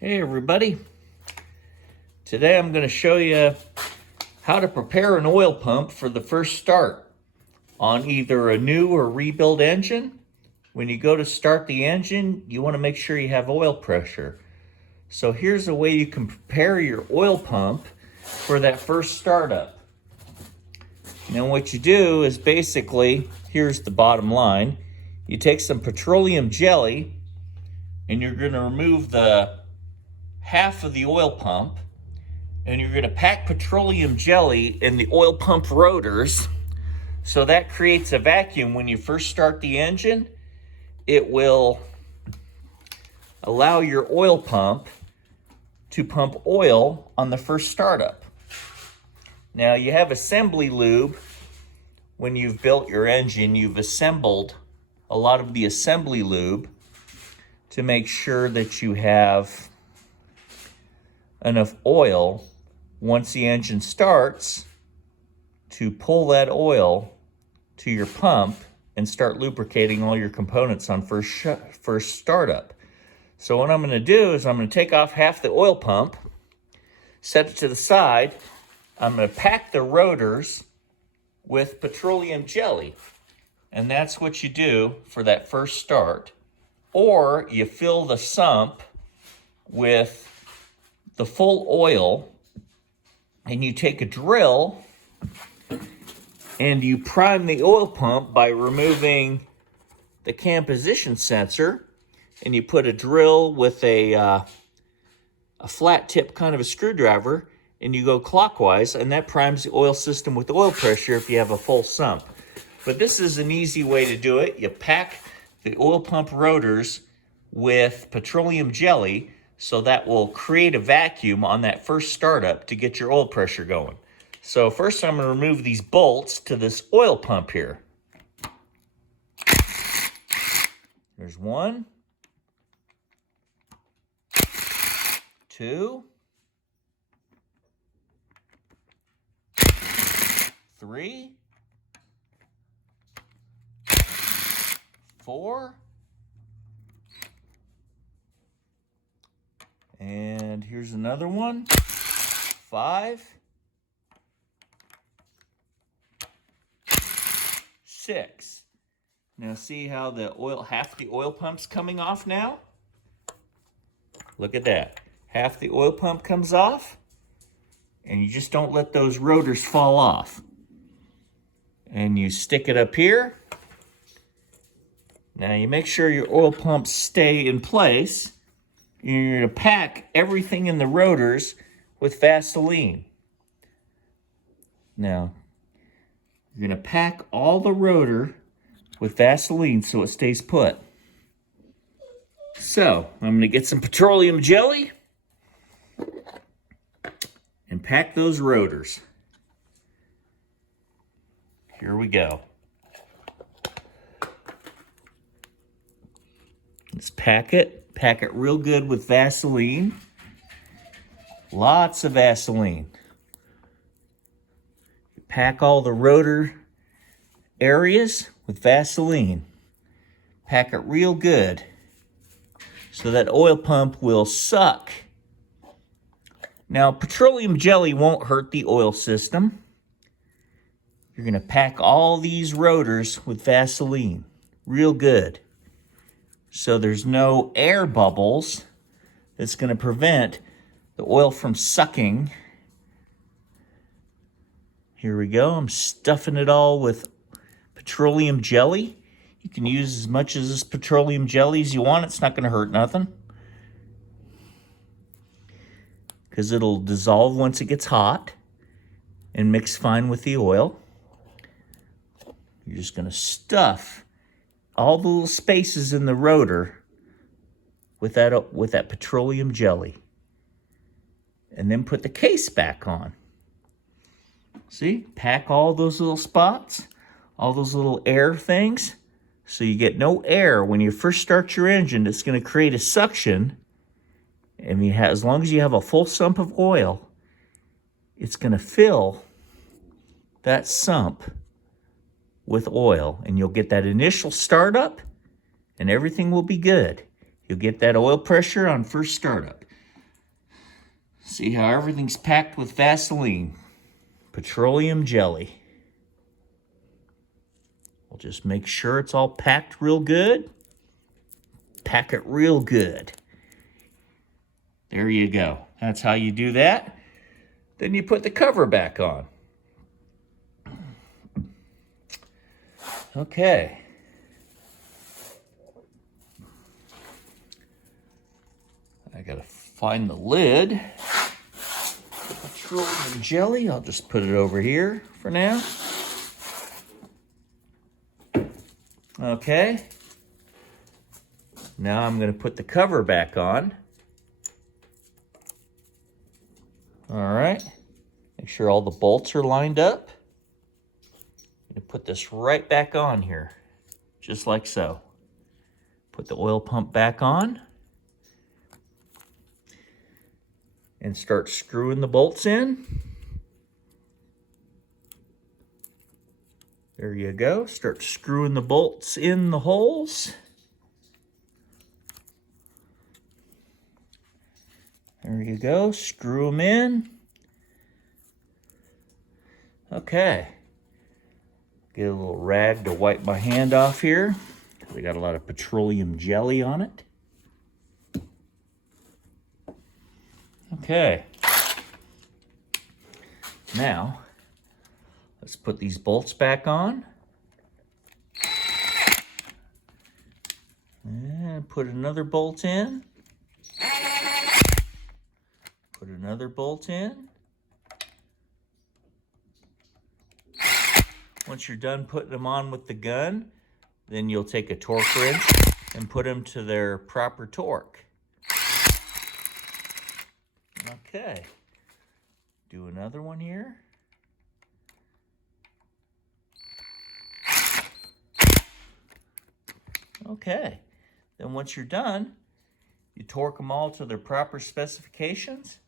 Hey everybody, today I'm going to show you how to prepare an oil pump for the first start on either a new or rebuild engine. When you go to start the engine, you want to make sure you have oil pressure. So here's a way you can prepare your oil pump for that first startup. Now what you do is basically, here's the bottom line, you take some petroleum jelly and you're going to remove the half of the oil pump, and you're going to pack petroleum jelly in the oil pump rotors, so that creates a vacuum. When you first start the engine, it will allow your oil pump to pump oil on the first startup. Now you have assembly lube. When you've built your engine, you've assembled a lot of the assembly lube to make sure that you have enough oil once the engine starts to pull that oil to your pump and start lubricating all your components on first startup. So what I'm going to do is I'm going to take off half the oil pump, set it to the side. I'm going to pack the rotors with petroleum jelly, and that's what you do for that first start. Or you fill the sump with the full oil, and you take a drill and you prime the oil pump by removing the cam position sensor, and you put a drill with a flat tip kind of a screwdriver, and you go clockwise, and that primes the oil system with oil pressure if you have a full sump. But this is an easy way to do it. You pack the oil pump rotors with petroleum jelly, so that will create a vacuum on that first startup to get your oil pressure going. So first I'm going to remove these bolts to this oil pump here. There's 1, 2, 3, 4, and here's another one, 5, 6. Now see how half the oil pump's coming off now? Look at that. Half the oil pump comes off, and you just don't let those rotors fall off. And you stick it up here. Now you make sure your oil pumps stay in place. You're going to pack everything in the rotors with Vaseline. Now, you're going to pack all the rotor with Vaseline so it stays put. So, I'm going to get some petroleum jelly and pack those rotors. Here we go. Let's pack it. Pack it real good with Vaseline. Lots of Vaseline. Pack all the rotor areas with Vaseline. Pack it real good so that oil pump will suck. Now, petroleum jelly won't hurt the oil system. You're going to pack all these rotors with Vaseline real good, so there's no air bubbles that's going to prevent the oil from sucking. Here we go. I'm stuffing it all with petroleum jelly. You can use as much of this petroleum jelly as you want. It's not going to hurt nothing, because it'll dissolve once it gets hot and mix fine with the oil. You're just going to stuff all the little spaces in the rotor with that petroleum jelly, and then put the case back on. See, pack all those little spots, all those little air things, so you get no air when you first start your engine. It's going to create a suction, and as long as you have a full sump of oil, it's going to fill that sump with oil, and you'll get that initial startup, and everything will be good. You'll get that oil pressure on first startup. See how everything's packed with Vaseline, petroleum jelly. We'll just make sure it's all packed real good. Pack it real good. There you go. That's how you do that. Then you put the cover back on. Okay. I gotta find the lid. Petroleum jelly, I'll just put it over here for now. Okay. Now I'm gonna put the cover back on. All right. Make sure all the bolts are lined up. I'm gonna put this right back on here, just like so. Put the oil pump back on. And start screwing the bolts in. There you go. Start screwing the bolts in the holes. There you go. Screw them in. Okay. Get a little rag to wipe my hand off here. We got a lot of petroleum jelly on it. Okay. Now, let's put these bolts back on. And put another bolt in. Put another bolt in. Once you're done putting them on with the gun, then you'll take a torque wrench and put them to their proper torque. Okay. Do another one here. Okay. Then once you're done, you torque them all to their proper specifications,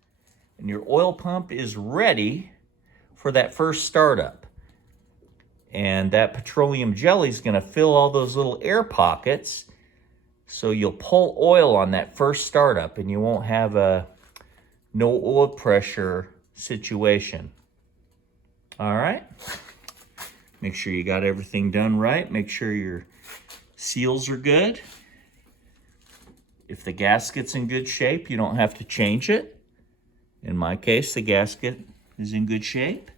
and your oil pump is ready for that first startup. And that petroleum jelly is going to fill all those little air pockets, so you'll pull oil on that first startup, and you won't have a no oil pressure situation. All right. Make sure you got everything done right. Make sure your seals are good. If the gasket's in good shape, you don't have to change it. In my case, the gasket is in good shape.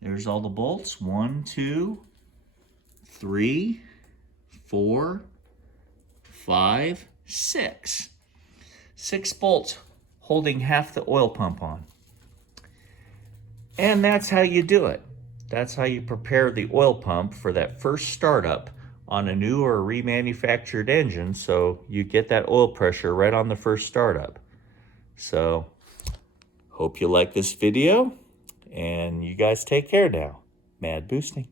There's all the bolts. 1, 2, 3, 4, 5, 6. 6 bolts holding half the oil pump on. And that's how you do it. That's how you prepare the oil pump for that first startup on a new or remanufactured engine, so you get that oil pressure right on the first startup. So, hope you like this video, and you guys take care now. Mad boosting.